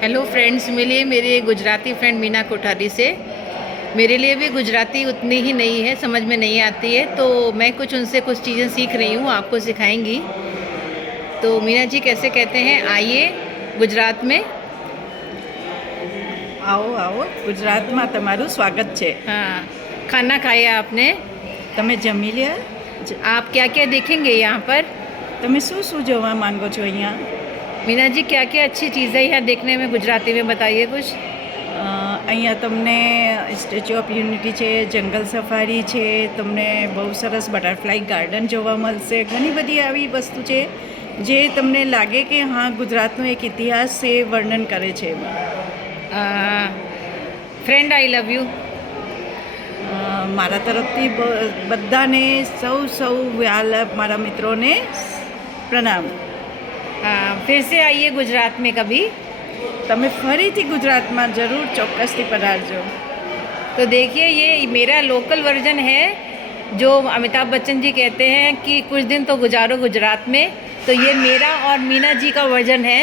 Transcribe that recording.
Hello friends, मिलिए मेरे Gujarati friend Meena Kothari से। मेरे लिए भी गुजराती उतनी ही नई है, समझ में नहीं आती है, तो मैं कुछ उनसे कुछ चीज़ें सीख रही हूँ, आपको सिखाएंगी। तो मीना जी कैसे कहते हैं आइए गुजरात में? આવો આવો ગુજરાતમાં તમારું સ્વાગત છે। हाँ, खाना खाया आपने? તમે જમી લ્યા? आप क्या क्या देखेंगे यहाँ पर? તમે શું શું જોવા માંગો છો અહીંયા? मीना जी क्या क्या अच्छी चीज़ें यहाँ देखने में गुजराती में बताइए कुछ। અહીંયા તમને સ્ટેચ્યુ ઓફ યુનિટી છે, જંગલ સફારી છે, તમને બહુ સરસ બટરફ્લાય ગાર્ડન જોવા મળશે। ઘણી બધી આવી વસ્તુ છે જે તમને લાગે કે હા ગુજરાતનો એક ઇતિહાસ છે, વર્ણન કરે છે। Friend I love you. મારા તરફથી બધાને સૌ વ્યાલા મારા મિત્રોને પ્રણામ। फिर से आइए गुजरात में कभी। તમે ફરીથી ગુજરાતમાં જરૂર ચોક્કસથી પધારજો। तो देखिए ये मेरा लोकल वर्जन है, जो अमिताभ बच्चन जी कहते हैं कि कुछ दिन तो गुजारो गुजरात में, तो ये मेरा और मीना जी का वर्जन है।